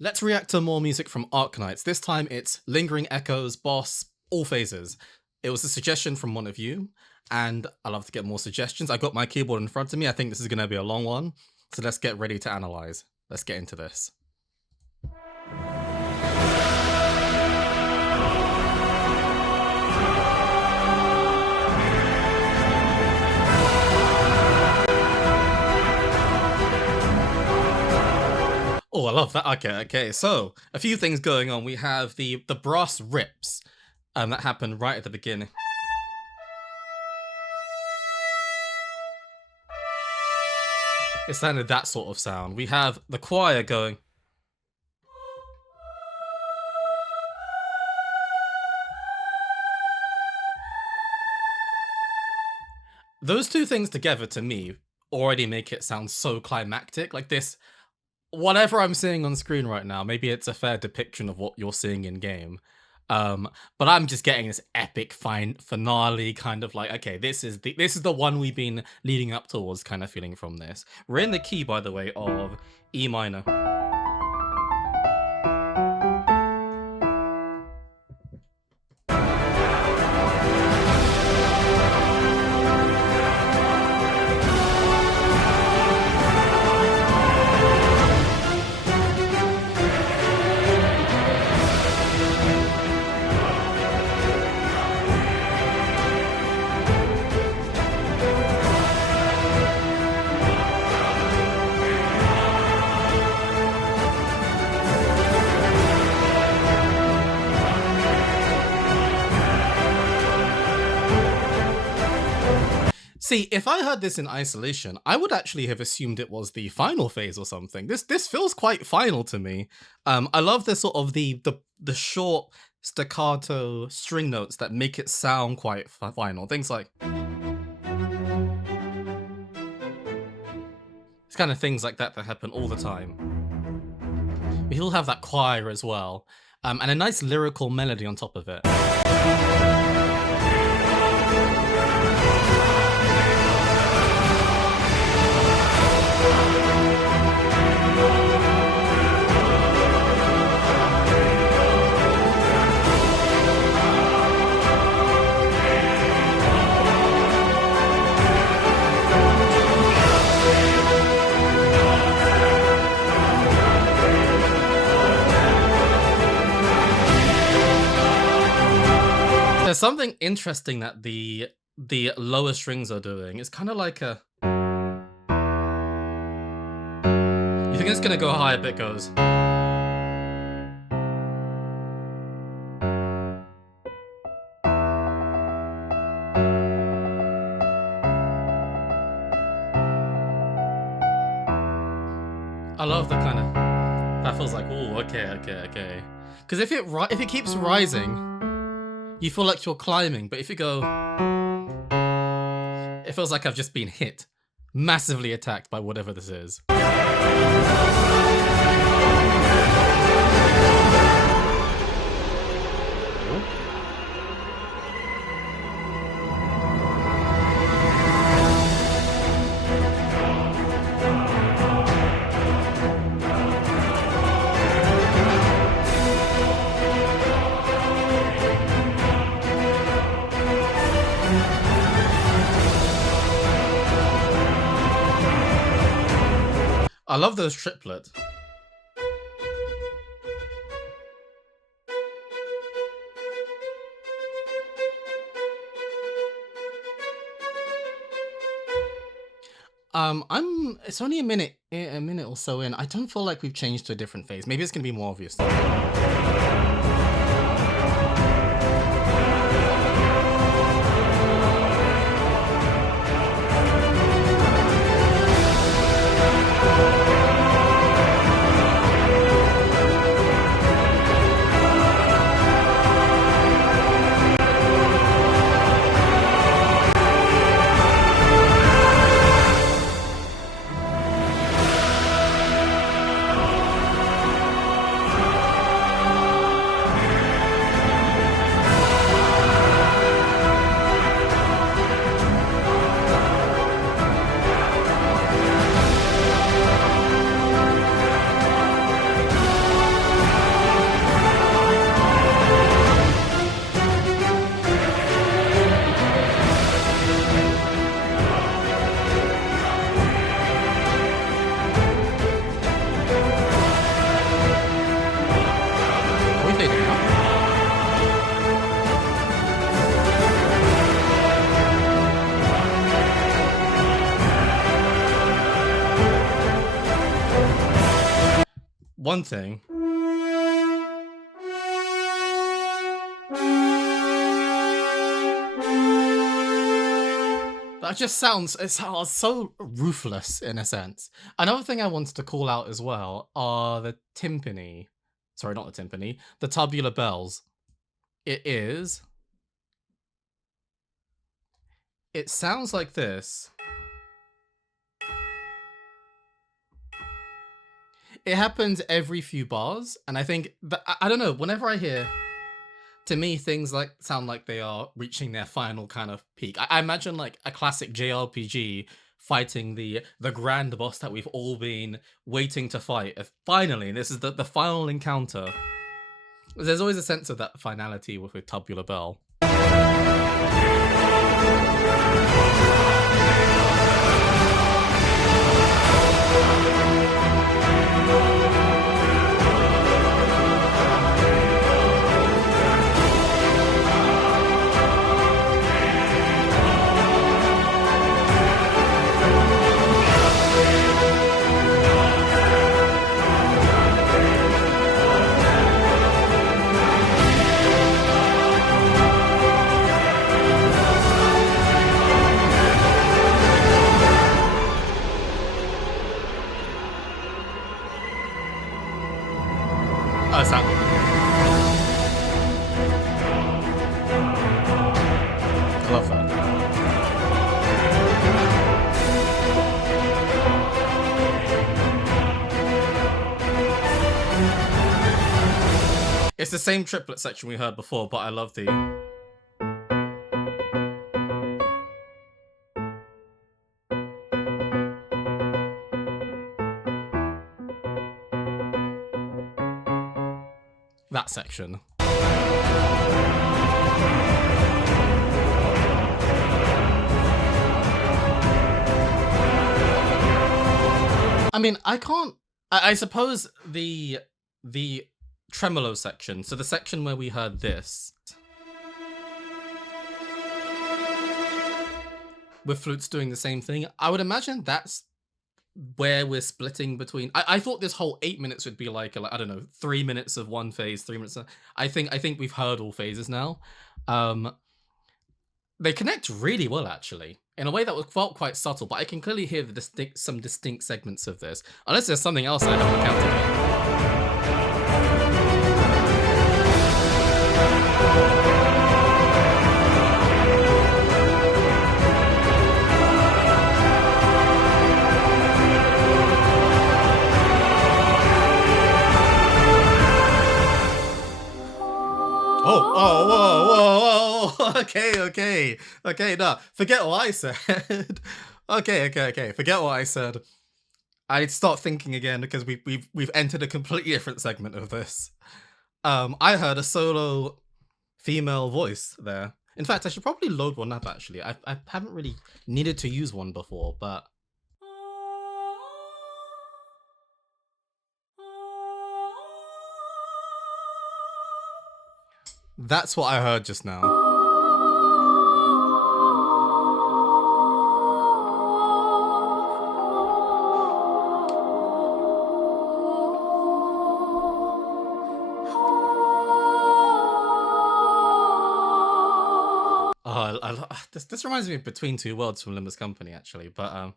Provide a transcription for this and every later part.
Let's react to more music from Arknights. This time it's Lingering Echoes, Boss, all phases. It was a suggestion from one of you, and I love to get more suggestions. I got my keyboard in front of me. I think this is going to be a long one, so let's get ready to analyze. Let's get into this. Oh, I love that. Okay. So, a few things going on. We have the brass rips that happen right at the beginning. It sounded that sort of sound. We have the choir going. Those two things together, to me, already make it sound so climactic. Like this, whatever I'm seeing on screen right now, maybe it's a fair depiction of what you're seeing in game. But I'm just getting this epic finale kind of like, okay, this is the one we've been leading up towards kind of feeling from this. We're in the key, by the way, of E minor. See, if I heard this in isolation, I would actually have assumed it was the final phase or something. This feels quite final to me. I love the sort of the short staccato string notes that make it sound quite final. Things like it's kind of things like that happen all the time. He'll have that choir as well, and a nice lyrical melody on top of it. There's something interesting that the lower strings are doing. It's kind of like a. You think it's gonna go higher, but it goes. I love the kind of. That feels like, oh, okay. Because if it keeps rising. You feel like you're climbing, but if you go, it feels like I've just been hit, massively attacked by whatever this is. I love those triplets. It's only a minute or so in. I don't feel like we've changed to a different phase. Maybe it's gonna be more obvious. one thing. That just sounds, it sounds so ruthless in a sense. Another thing I wanted to call out as well are the timpani. Sorry, not the timpani, the tubular bells. It sounds like this. It happens every few bars, and I think that, I don't know, whenever I hear, to me, things like sound like they are reaching their final kind of peak. I imagine like a classic JRPG fighting the grand boss that we've all been waiting to fight. Finally, this is the final encounter. There's always a sense of that finality with Tubular Bell. Oh, it's that. I love that. It's the same triplet section we heard before, but I love the... that section. I mean, I suppose the tremolo section, so the section where we heard this, with flutes doing the same thing, I would imagine that's where we're splitting between. I thought this whole 8 minutes would be like I don't know, 3 minutes of one phase, 3 minutes of, I think we've heard all phases now. They connect really well, actually, in a way that felt quite subtle, but I can clearly hear some distinct segments of this, unless there's something else I haven't encountered. Whoa. Okay, no, forget what I said. Okay, forget what I said. I start thinking again because we've entered a completely different segment of this. I heard a solo female voice there. In fact, I should probably load one up, actually. I haven't really needed to use one before, but... that's what I heard just now. Oh, this reminds me of Between Two Worlds from Limber's Company, actually, but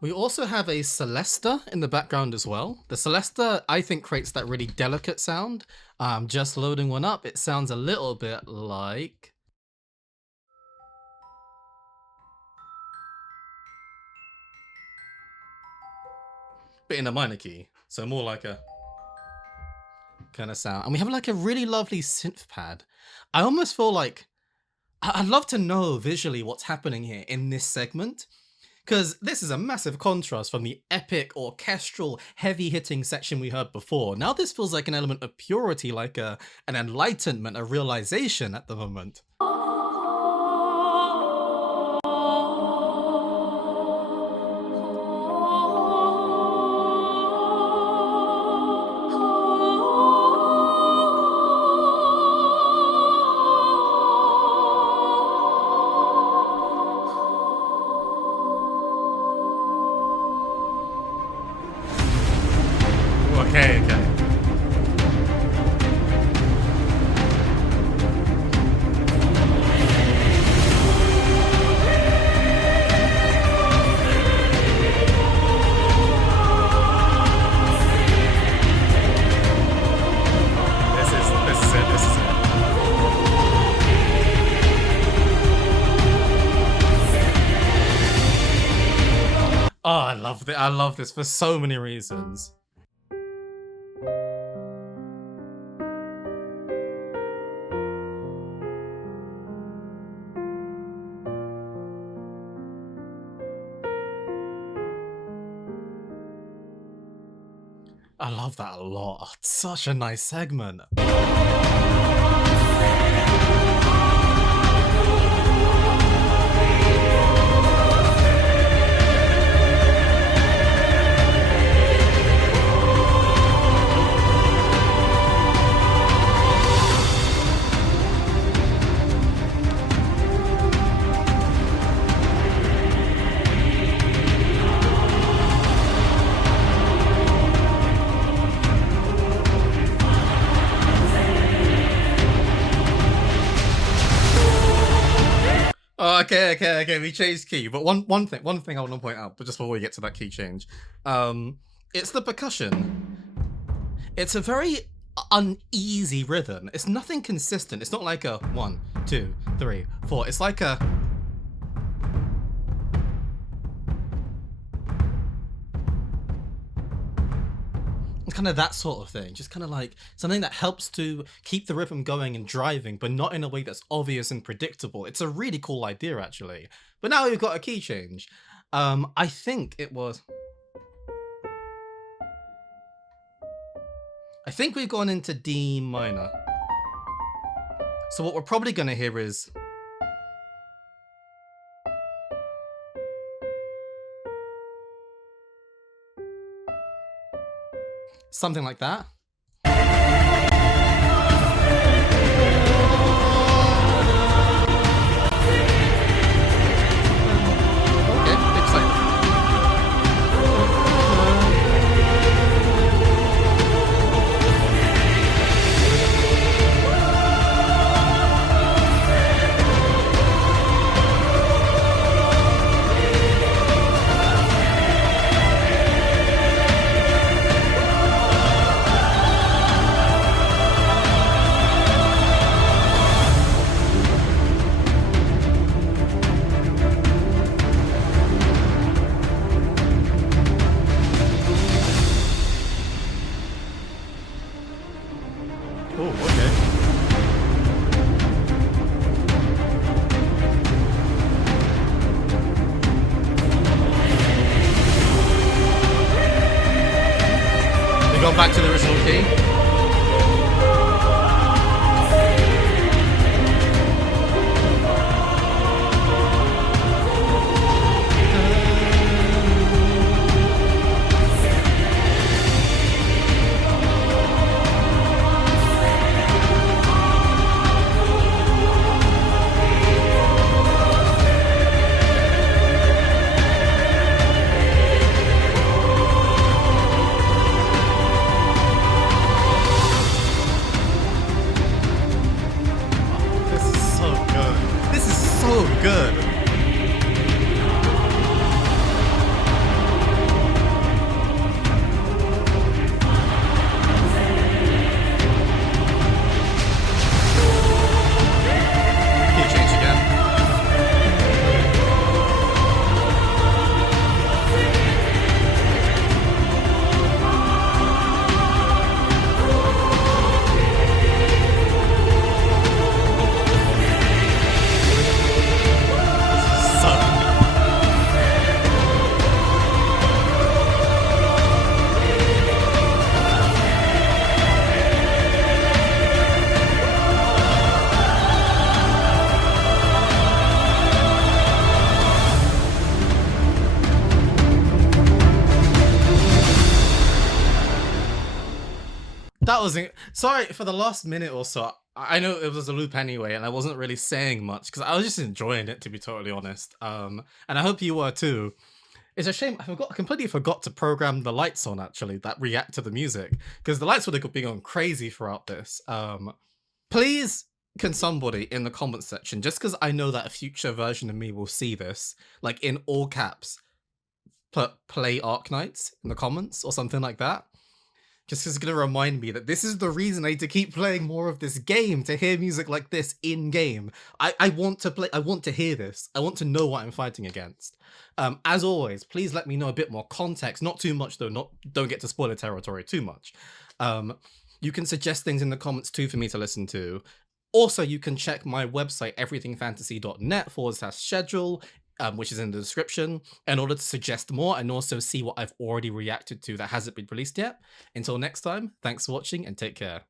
we also have a Celesta in the background as well. The Celesta, I think, creates that really delicate sound. Just loading one up, it sounds a little bit like... but in a minor key, so more like a kind of sound. And we have like a really lovely synth pad. I almost feel like... I'd love to know visually what's happening here in this segment, because this is a massive contrast from the epic, orchestral, heavy-hitting section we heard before. Now this feels like an element of purity, like an enlightenment, a realization at the moment. Okay, okay. This is it, this is it. Oh, I love this for so many reasons. I love that a lot. It's such a nice segment. Oh, okay. We changed key, but one thing I want to point out, but just before we get to that key change, it's the percussion. It's a very uneasy rhythm. It's nothing consistent. It's not like a 1, 2, 3, 4. It's like a. Kind of that sort of thing, just kind of like something that helps to keep the rhythm going and driving, but not in a way that's obvious and predictable. It's a really cool idea, actually. But now we've got a key change. I think it was. I think we've gone into D minor. So what we're probably going to hear is. Something like that. Okay, exciting. Oh, okay. We go back to the original key. Good. Key change again. That was sorry for the last minute or so. I know it was a loop anyway, and I wasn't really saying much because I was just enjoying it, to be totally honest. And I hope you were too. It's a shame I completely forgot to program the lights on actually that react to the music because the lights would have been going crazy throughout this. Please, can somebody in the comments section, just because I know that a future version of me will see this, like in all caps, put play Arknights in the comments or something like that. Just 'cause it's gonna remind me that this is the reason I need to keep playing more of this game, to hear music like this in game. I want to play. I want to hear this. I want to know what I'm fighting against. As always, please let me know a bit more context. Not too much though. Not don't get to spoiler territory too much. You can suggest things in the comments too for me to listen to. Also, you can check my website, everythingfantasy.net/schedule, which is in the description, in order to suggest more and also see what I've already reacted to that hasn't been released yet. Until next time, thanks for watching and take care.